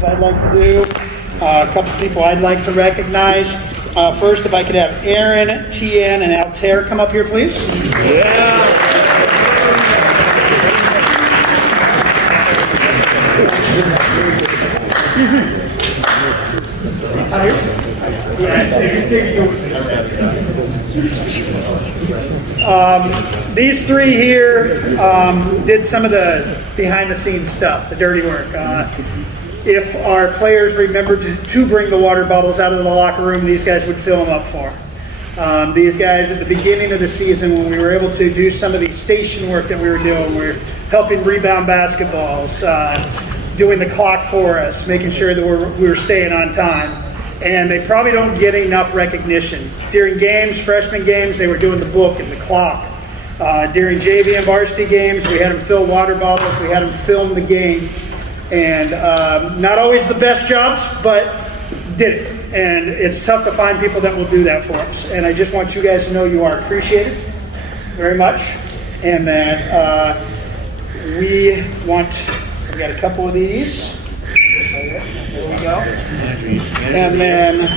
things I'd like to do. A couple people I'd like to recognize. First, if I could have Aaron, Tien, and Altair come up here, please. Yeah. These three here did some of the behind-the-scenes stuff, the dirty work. If our players remembered to bring the water bottles out of the locker room, these guys would fill them up for them. These guys at the beginning of the season, when we were able to do some of the station work that we were doing, we were helping rebound basketballs, doing the clock for us, making sure that we were staying on time. And they probably don't get enough recognition. During games, freshman games, they were doing the book and the clock. During JV and varsity games, we had them fill water bottles, we had them film the game. And not always the best jobs, but did it. And it's tough to find people that will do that for us. And I just want you guys to know you are appreciated very much. And that we got a couple of these. There we go. And then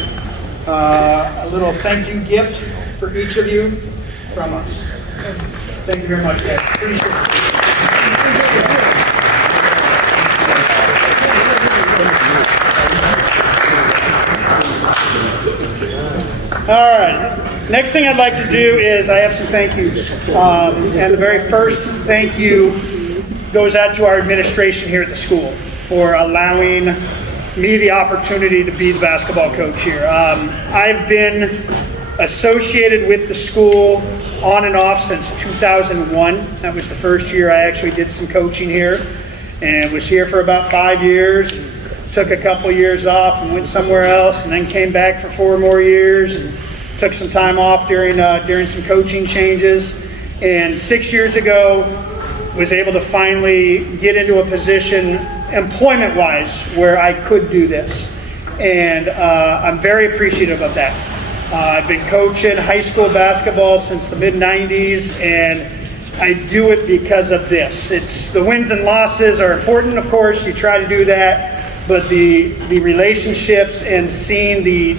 a little thank you gift for each of you from us. Thank you very much, guys. Appreciate it. All right. Next thing I'd like to do is I have some thank yous. And the very first thank you goes out to our administration here at the school for allowing me the opportunity to be the basketball coach here. I've been associated with the school on and off since 2001. That was the first year I actually did some coaching here, and was here for about 5 years. Took a couple years off and went somewhere else, and then came back for 4 more years and took some time off during some coaching changes. And 6 years ago, was able to finally get into a position employment-wise where I could do this. And I'm very appreciative of that. I've been coaching high school basketball since the mid-90s, and I do it because of this. It's the wins and losses are important, of course. You try to do that. But the relationships and seeing the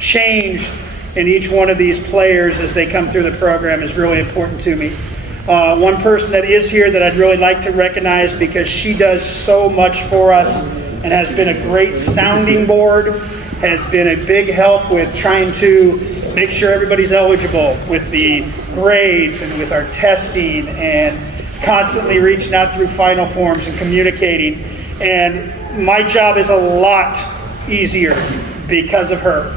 change in each one of these players as they come through the program is really important to me. One person that is here that I'd really like to recognize, because she does so much for us and has been a great sounding board, has been a big help with trying to make sure everybody's eligible with the grades and with our testing, and constantly reaching out through final forms and communicating. And my job is a lot easier because of her.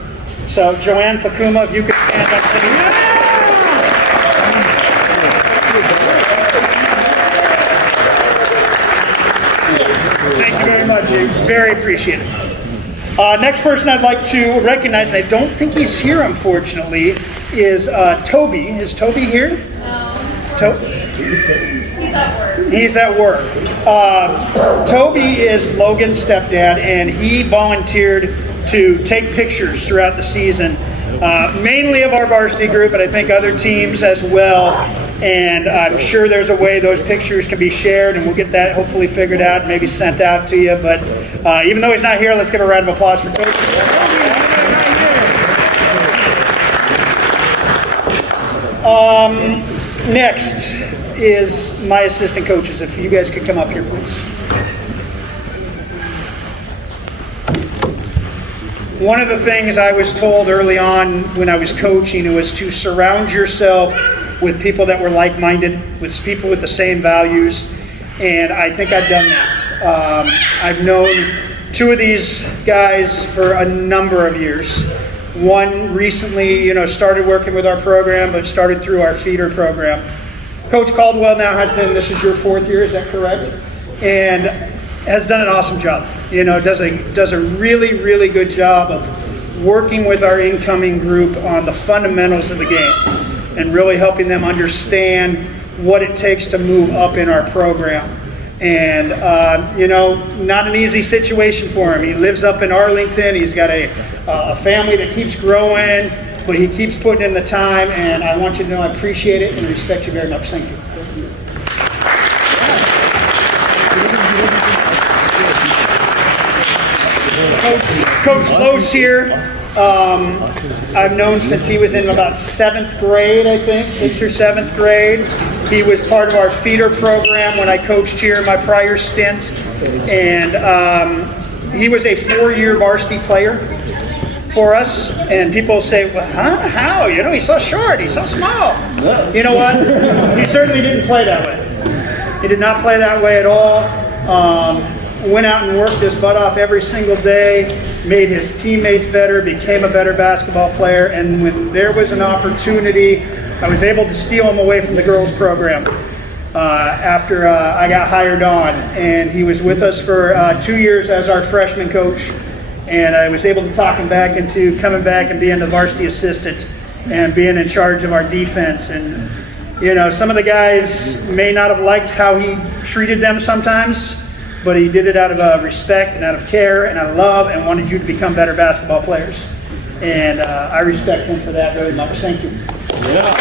So Joanne Fakuma, if you could stand up. Thank you very much. Very appreciated. Next person I'd like to recognize, and I don't think he's here unfortunately, is Toby. Is Toby here? No. He's at work. Toby is Logan's stepdad, and he volunteered to take pictures throughout the season, mainly of our varsity group, but I think other teams as well. And I'm sure there's a way those pictures can be shared, and we'll get that hopefully figured out and maybe sent out to you. But even though he's not here, let's give a round of applause for Toby. Next is my assistant coaches. If you guys could come up here, please. One of the things I was told early on when I was coaching was to surround yourself with people that were like-minded, with people with the same values, and I think I've done that. I've known 2 of these guys for a number of years. One recently, started working with our program, but started through our feeder program. Coach Caldwell now has been, this is your 4th year, is that correct? And has done an awesome job. Does a really, really good job of working with our incoming group on the fundamentals of the game and really helping them understand what it takes to move up in our program. And, not an easy situation for him. He lives up in Arlington. He's got a family that keeps growing, but he keeps putting in the time, and I want you to know I appreciate it and respect you very much. Thank you. Coach Los here. I've known since he was in about 7th grade, I think, 6th or 7th grade. He was part of our feeder program when I coached here in my prior stint. And he was a 4-year varsity player for us. And people say, well, how? You know, he's so short, he's so small. You know what? He certainly didn't play that way. He did not play that way at all. Went out and worked his butt off every single day, made his teammates better, became a better basketball player, and when there was an opportunity, I was able to steal him away from the girls program after I got hired on. And he was with us for 2 years as our freshman coach, and I was able to talk him back into coming back and being the varsity assistant and being in charge of our defense. And you know, some of the guys may not have liked how he treated them sometimes, but he did it out of respect and out of care and out of love, and wanted you to become better basketball players. And I respect him for that very much. Thank you. Yeah.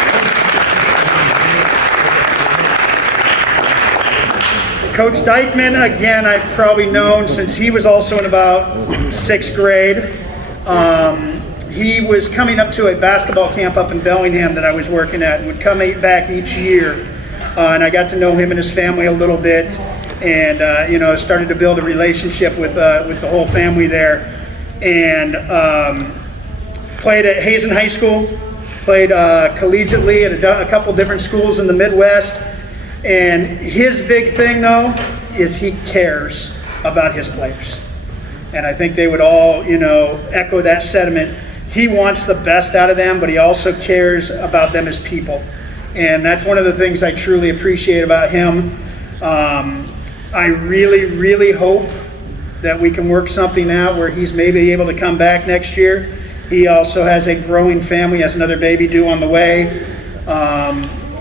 Coach Dykeman, again, I've probably known since he was also in about 6th grade. He was coming up to a basketball camp up in Bellingham that I was working at, and would come back each year. And I got to know him and his family a little bit. And you know, started to build a relationship with the whole family there, and played at Hazen High School, played collegiately at a couple different schools in the Midwest. And his big thing, though, is he cares about his players, and I think they would all, you know, echo that sentiment. He wants the best out of them, but he also cares about them as people, and that's one of the things I truly appreciate about him. I really, really hope that we can work something out where he's maybe able to come back next year. He also has a growing family, has another baby due on the way,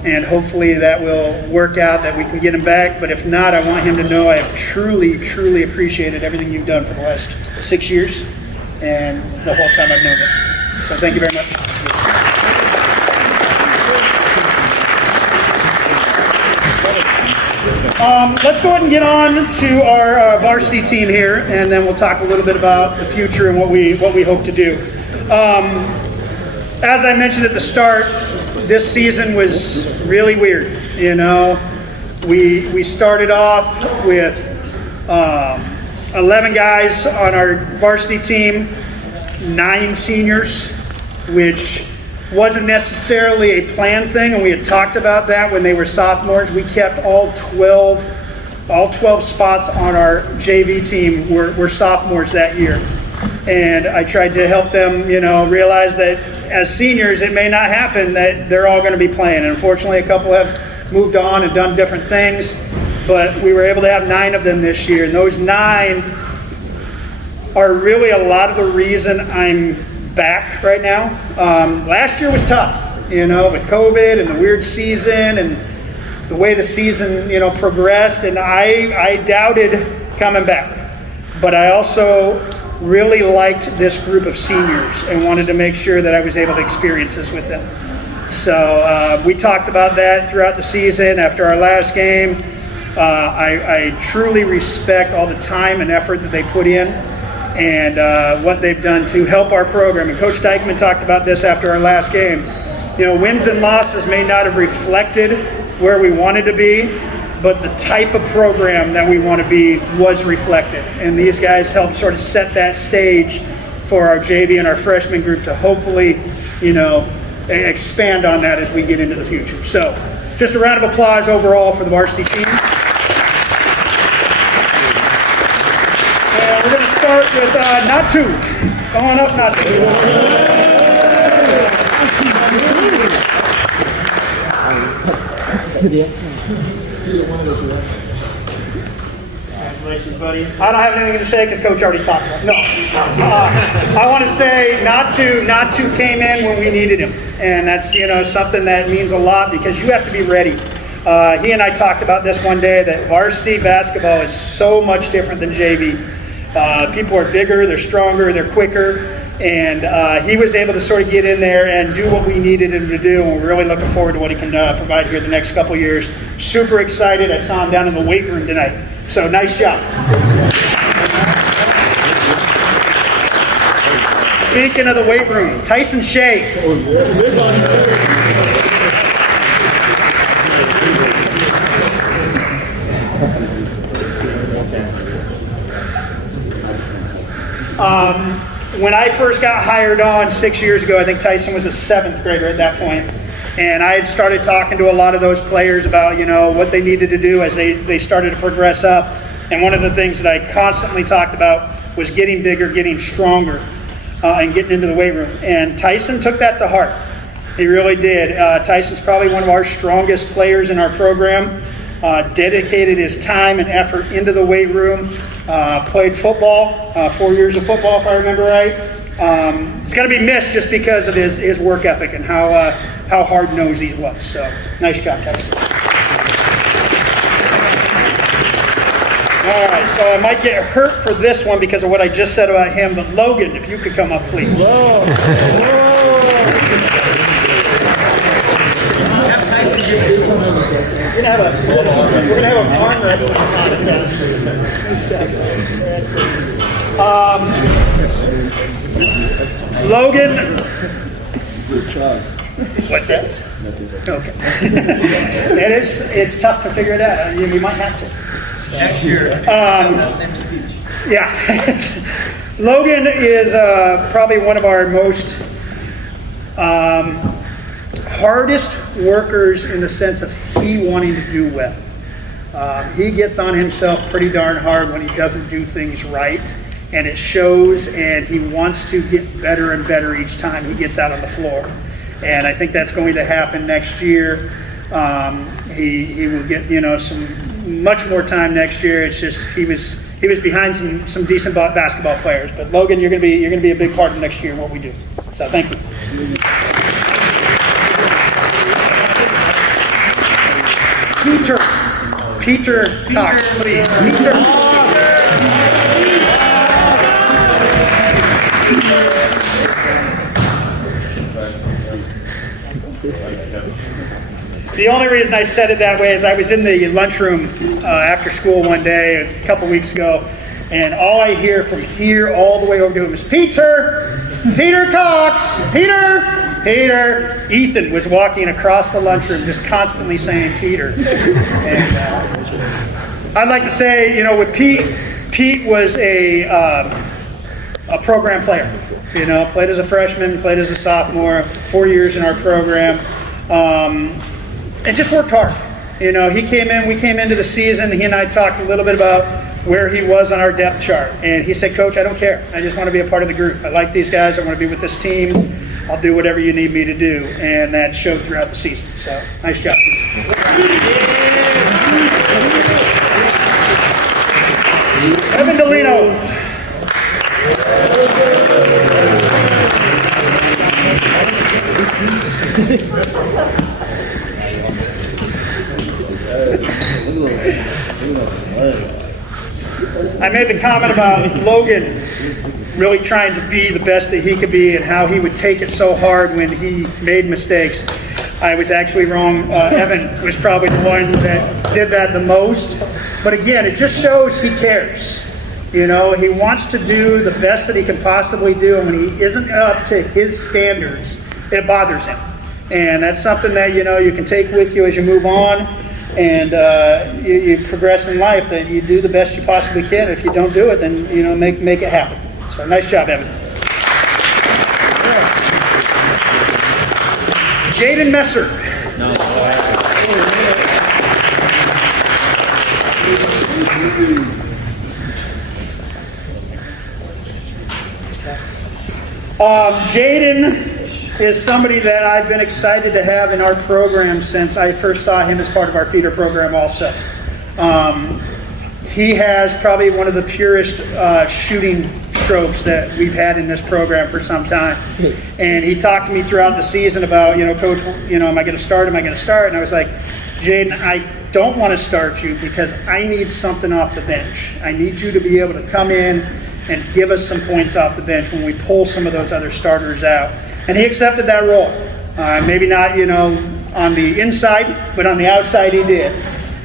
and hopefully that will work out, that we can get him back. But if not, I want him to know I have truly, truly appreciated everything you've done for the last 6 years and the whole time I've known him. So thank you very much. Let's go ahead and get on to our varsity team here, and then we'll talk a little bit about the future and what we hope to do. As I mentioned at the start, this season was really weird. You know, we started off with 11 guys on our varsity team, 9 seniors, which wasn't necessarily a planned thing, and we had talked about that when they were sophomores. We kept all 12 spots on our JV team were sophomores that year. And I tried to help them, you know, realize that as seniors, it may not happen that they're all going to be playing. And unfortunately, a couple have moved on and done different things, but we were able to have 9 of them this year. And those 9 are really a lot of the reason I'm back right now. Last year was tough, you know, with COVID and the weird season and the way the season, you know, progressed, and I doubted coming back. But I also really liked this group of seniors and wanted to make sure that I was able to experience this with them. So we talked about that throughout the season. After our last game, I truly respect all the time and effort that they put in, and what they've done to help our program. And Coach Dykeman talked about this after our last game. You know, wins and losses may not have reflected where we wanted to be, but the type of program that we want to be was reflected. And these guys helped sort of set that stage for our JV and our freshman group to hopefully, you know, expand on that as we get into the future. So just a round of applause overall for the varsity team. We're going to start with Natu. Come on up, Natu. Congratulations, buddy. I don't have anything to say because Coach already talked about it. No. I want to say Natu came in when we needed him. And that's, you know, something that means a lot because you have to be ready. He and I talked about this one day, that varsity basketball is so much different than JV. People are bigger, they're stronger, they're quicker, and he was able to sort of get in there and do what we needed him to do, and we're really looking forward to what he can provide here the next couple years. Super excited. I saw him down in the weight room tonight, so nice job. Speaking of the weight room, Tyson Shea. When I first got hired on 6 years ago, I think Tyson was a 7th grader at that point. And I had started talking to a lot of those players about, what they needed to do as they started to progress up. And one of the things that I constantly talked about was getting bigger, getting stronger, and getting into the weight room. And Tyson took that to heart. He really did. Tyson's probably one of our strongest players in our program. Dedicated his time and effort into the weight room. Played football, 4 years of football if I remember right. It's going to be missed just because of his work ethic and how hard-nosed he was. So, nice job, Tyson. All right, so I might get hurt for this one because of what I just said about him, but Logan, if you could come up, please. Whoa. We're gonna have a arm wrestling contest. Logan. What's that? Okay. It's tough to figure it out. You might have to. Next year. Same speech. Yeah. Logan is probably one of our most hardest workers in the sense of he wanting to do well. He gets on himself pretty darn hard when he doesn't do things right, and it shows, and he wants to get better and better each time he gets out on the floor. And I think that's going to happen next year. He will get some much more time next year. It's just he was behind some decent basketball players. But Logan, you're going to be a big part of next year in what we do. So thank you. Peter Cox, please. Peter. The only reason I said it that way is I was in the lunchroom after school one day a couple weeks ago, and all I hear from here all the way over to him is Peter Cox, Peter. Ethan was walking across the lunchroom just constantly saying Peter. And I'd like to say, with Pete was a program player. Played as a freshman, played as a sophomore, 4 years in our program. And just worked hard. We came into the season, he and I talked a little bit about where he was on our depth chart. And he said, Coach, I don't care. I just want to be a part of the group. I like these guys. I want to be with this team. I'll do whatever you need me to do. And that showed throughout the season. So, nice job. Evan Delino. I made the comment about Logan really trying to be the best that he could be and how he would take it so hard when he made mistakes. I was actually wrong. Evan was probably the one that did that the most. But again, it just shows he cares. He wants to do the best that he can possibly do, and when he isn't up to his standards, it bothers him. And that's something that, you can take with you as you move on and you progress in life, that you do the best you possibly can. If you don't do it, then, make it happen. So nice job, Evan. Jaden Messer. Jaden is somebody that I've been excited to have in our program since I first saw him as part of our feeder program also. He has probably one of the purest shooting strokes that we've had in this program for some time. And he talked to me throughout the season about, Coach, am I going to start? And I was like, Jaden, I don't want to start you because I need something off the bench. I need you to be able to come in and give us some points off the bench when we pull some of those other starters out. And he accepted that role. Maybe not, on the inside, but on the outside he did.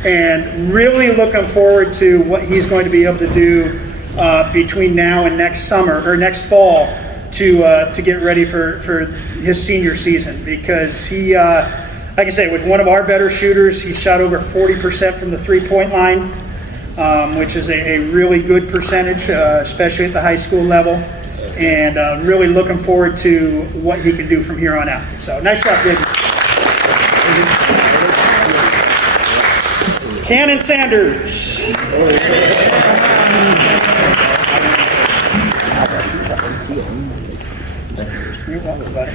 And really looking forward to what he's going to be able to do between now and next summer or next fall to get ready for his senior season, because he, like I say, was one of our better shooters. He shot over 40% from the three-point line, which is a really good percentage, especially at the high school level. And really looking forward to what he can do from here on out. So nice job, Jaden. Cannon Sanders. You're welcome, buddy.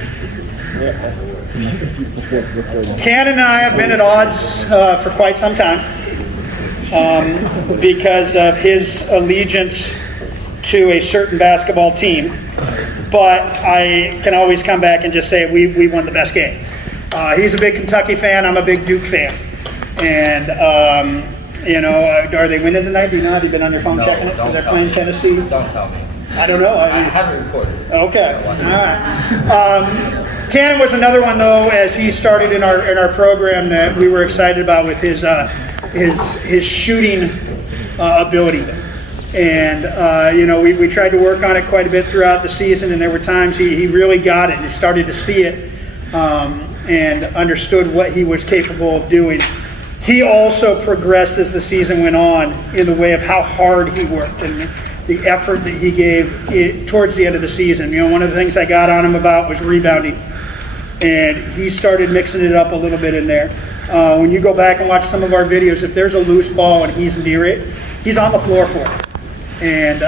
Cannon and I have been at odds for quite some time because of his allegiance to a certain basketball team, but I can always come back and just say we won the best game. He's a big Kentucky fan. I'm a big Duke fan. And, are they winning tonight? Do you know? Have you been on your phone checking it? Because they're playing Tennessee? Don't tell me. I don't know. I haven't recorded. Okay. All right. Cannon was another one, though, as he started in our program, that we were excited about with his shooting ability. And, we tried to work on it quite a bit throughout the season, and there were times he really got it, and he started to see it and understood what he was capable of doing. He also progressed as the season went on in the way of how hard he worked and the effort that he gave towards the end of the season. One of the things I got on him about was rebounding, and he started mixing it up a little bit in there. When you go back and watch some of our videos, if there's a loose ball and he's near it, he's on the floor for it. And,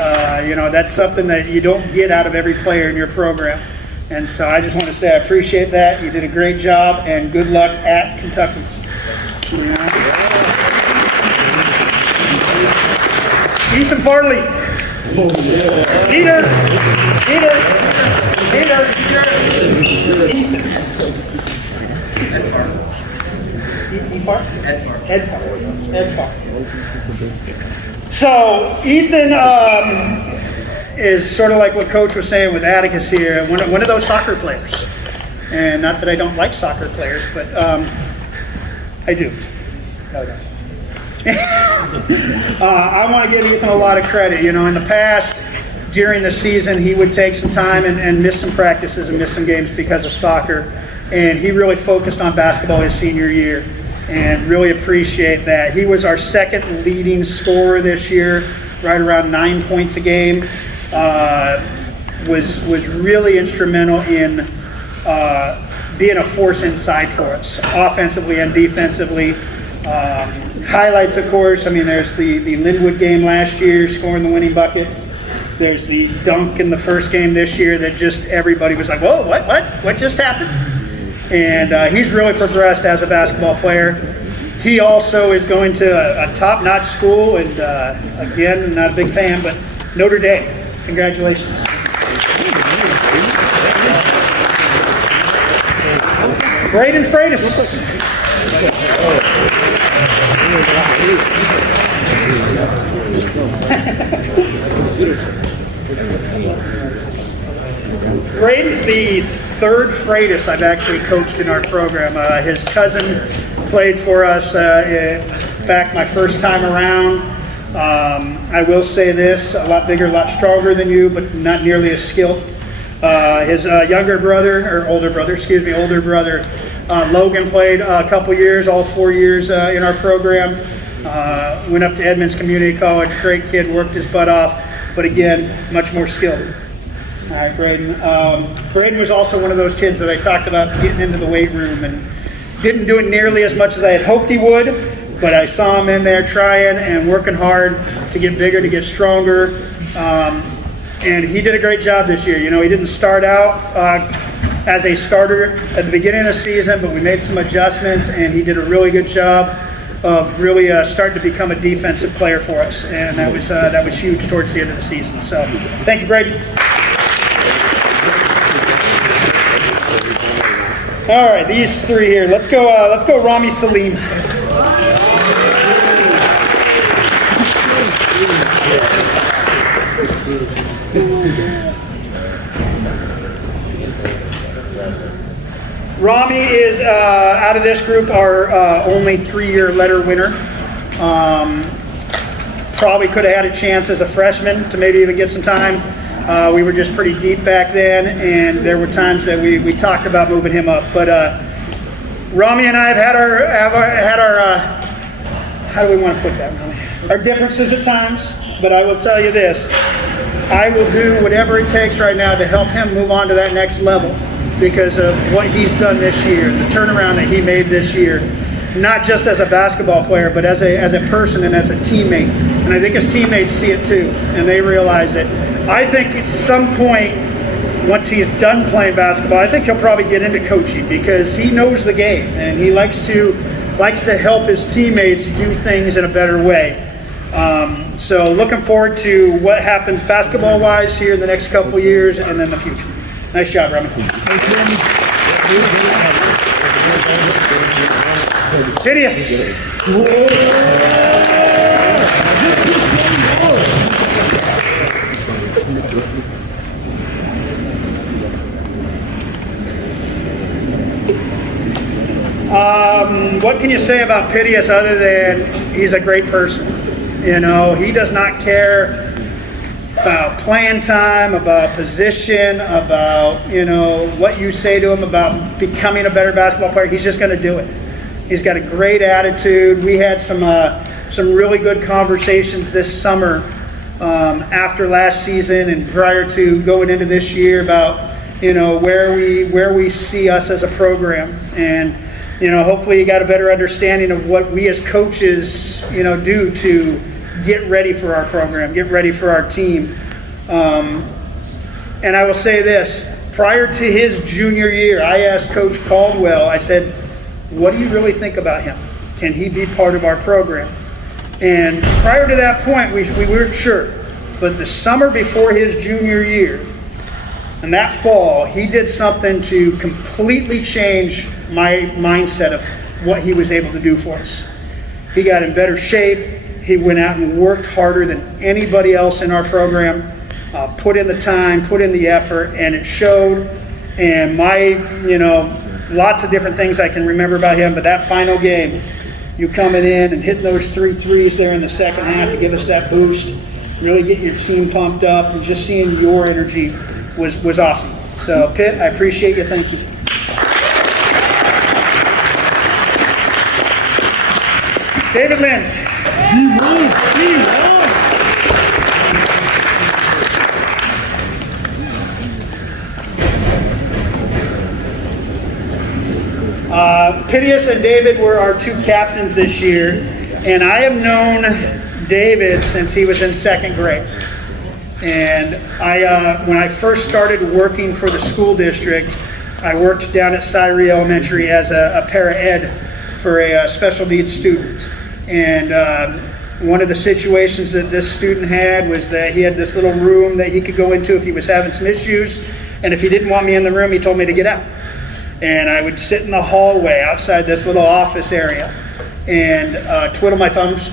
that's something that you don't get out of every player in your program. And so I just want to say I appreciate that. You did a great job, and good luck at Kentucky. Ethan Farley. Peter. Ed Farley. So Ethan is sort of like what Coach was saying with Atticus here, one of those soccer players. And not that I don't like soccer players, but I do. No, I don't. I want to give Ethan a lot of credit. In the past, during the season, he would take some time and miss some practices and miss some games because of soccer. And he really focused on basketball his senior year, and really appreciate that. He was our second leading scorer this year, right around 9 points a game. Was really instrumental in being a force inside for us, offensively and defensively. Highlights, of course, there's the Linwood game last year, scoring the winning bucket. There's the dunk in the first game this year that just everybody was like, whoa, what just happened? And he's really progressed as a basketball player. He also is going to a top-notch school, and again, I'm not a big fan, but Notre Dame. Congratulations. Braden Freitas. Braden's the third Freitas I've actually coached in our program. His cousin played for us back my first time around. I will say this, a lot bigger, a lot stronger than you, but not nearly as skilled. His older brother, Logan played a couple years, all 4 years in our program. Went up to Edmonds Community College, great kid, worked his butt off, but again, much more skilled. All right, Braden. Braden was also one of those kids that I talked about getting into the weight room, and didn't do it nearly as much as I had hoped he would, but I saw him in there trying and working hard to get bigger, to get stronger. And he did a great job this year. He didn't start out as a starter at the beginning of the season, but we made some adjustments, and he did a really good job of really starting to become a defensive player for us. And that was huge towards the end of the season. So thank you, Braden. All right, these three here. Let's go Rami Salim. Rami is, out of this group, our only 3-year letter winner. Probably could have had a chance as a freshman to maybe even get some time. We were just pretty deep back then, and there were times that we talked about moving him up. But Rami and I have had our how do we want to put that, Rami? Our differences at times, but I will tell you this. I will do whatever it takes right now to help him move on to that next level because of what he's done this year, the turnaround that he made this year, not just as a basketball player, but as a person and as a teammate. And I think his teammates see it too, and they realize it. I think at some point, once he's done playing basketball, I think he'll probably get into coaching because he knows the game and he likes to help his teammates do things in a better way. So looking forward to what happens basketball-wise here in the next couple of years and then the future. Nice job, Rami. Phineas. What can you say about Phineas other than he's a great person? You know, he does not care about playing time, about position, about, you know, what you say to him about becoming a better basketball player. He's just going to do it. He's got a great attitude. We had some really good conversations this summer after last season and prior to going into this year about, you know, where we see us as a program. And, you know, hopefully you got a better understanding of what we as coaches, you know, do to get ready for our program, get ready for our team. And I will say this, prior to his junior year, I asked Coach Caldwell, I said, what do you really think about him? Can he be part of our program? And prior to that point, we weren't sure. But the summer before his junior year, and that fall, he did something to completely change my mindset of what he was able to do for us. He got in better shape. He went out and worked harder than anybody else in our program, put in the time, put in the effort, and it showed. And lots of different things I can remember about him, but that final game, you coming in and hitting those 3 threes there in the second half to give us that boost, really getting your team pumped up, and just seeing your energy was awesome. So, Pitt, I appreciate you. Thank you. David Lynn. Phineas and David were our 2 captains this year, and I have known David since he was in 2nd grade. And when I first started working for the school district, I worked down at Cyree Elementary as a para-ed for a special needs student. And one of the situations that this student had was that he had this little room that he could go into if he was having some issues. And if he didn't want me in the room, he told me to get out. And I would sit in the hallway outside this little office area and twiddle my thumbs.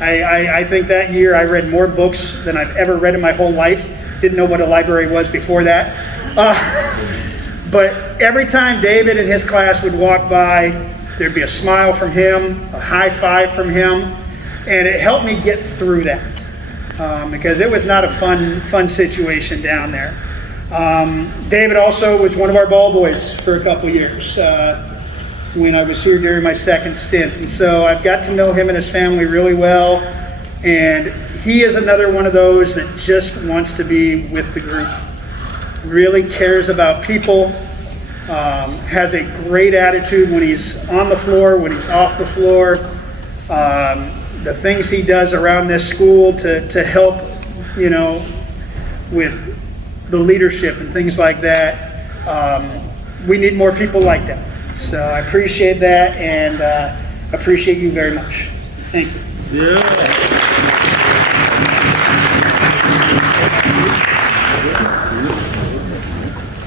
I think that year I read more books than I've ever read in my whole life. Didn't know what a library was before that. But every time David and his class would walk by, there'd be a smile from him, a high five from him, and it helped me get through that because it was not a fun situation down there. David also was one of our ball boys for a couple years when I was here during my 2nd stint. And so I've got to know him and his family really well. And he is another one of those that just wants to be with the group. Really cares about people. Has a great attitude when he's on the floor, when he's off the floor. The things he does around this school to help, you know, with the leadership and things like that. We need more people like that. So I appreciate that and appreciate you very much. Thank you. Yeah.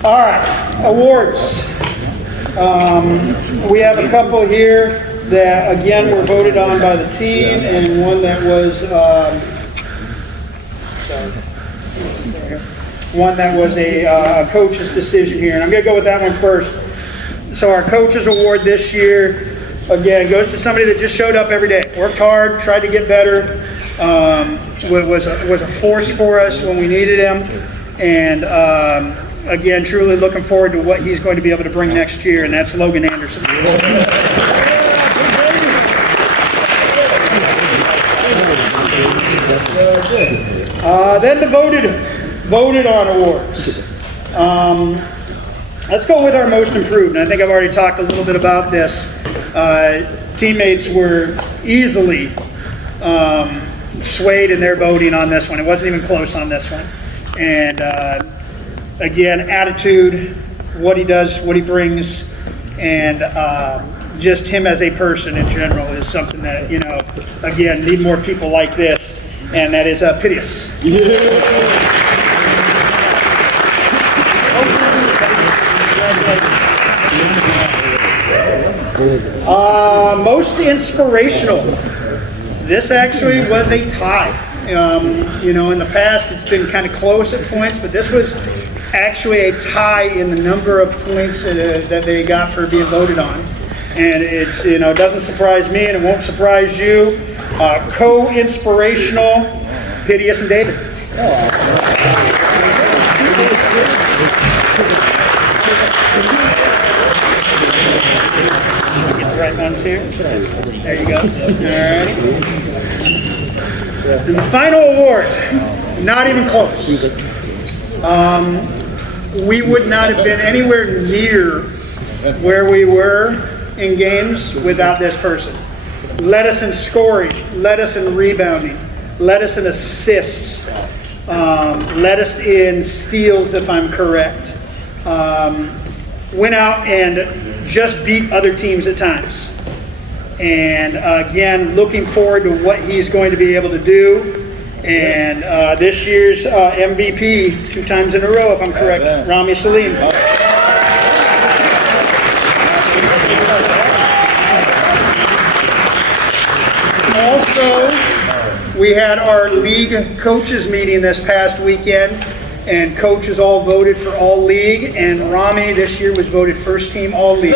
All right, awards. We have a couple here that, again, were voted on by the team, and one that was a coach's decision here. And I'm going to go with that one first. So our coach's award this year, again, goes to somebody that just showed up every day, worked hard, tried to get better, was a force for us when we needed him. And again, truly looking forward to what he's going to be able to bring next year, and that's Logan Anderson. Then the voted on awards. Let's go with our most improved. And I think I've already talked a little bit about this. Teammates were easily swayed in their voting on this one. It wasn't even close on this one. And again, attitude, what he does, what he brings, and just him as a person in general is something that, you know, again, need more people like this. And that is Piteous. Most inspirational. This actually was a tie. You know, in the past it's been kind of close at points, but this was actually a tie in the number of points that they got for being voted on. And it's, you know, it doesn't surprise me, and it won't surprise you. Co-inspirational, Piteous and David. Get the right ones here. There you go. All right. And the final award, not even close. We would not have been anywhere near where we were in games without this person. Led us in scoring, led us in rebounding, led us in assists, led us in steals, if I'm correct. Went out and just beat other teams at times. And again, looking forward to what he's going to be able to do. And this year's MVP, 2 times in a row, if I'm correct, Rami Salim. Also, we had our league coaches meeting this past weekend, and coaches all voted for all league, and Rami this year was voted first team all league.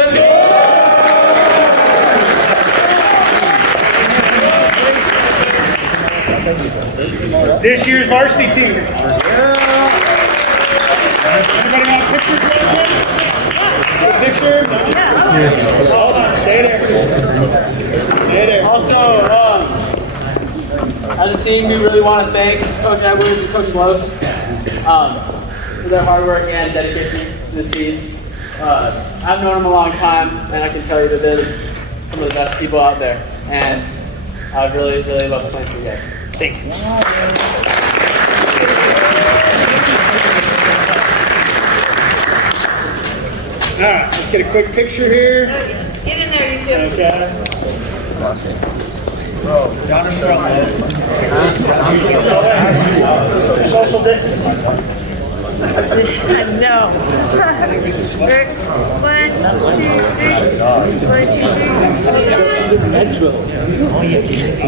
This year's varsity team. Anybody want a picture? Picture? Yeah. Hold on, stay there. Stay there. Also, as a team, we really want to thank Coach Edwards and Coach Los for their hard work and dedication to the team. I've known them a long time, and I can tell you that they're some of the best people out there. And I really, really love playing for you guys. Thank you. All right, let's get a quick picture here. Get in there, you two. Okay. Social distancing. No. 1, 2, 3. 1, 2, 3.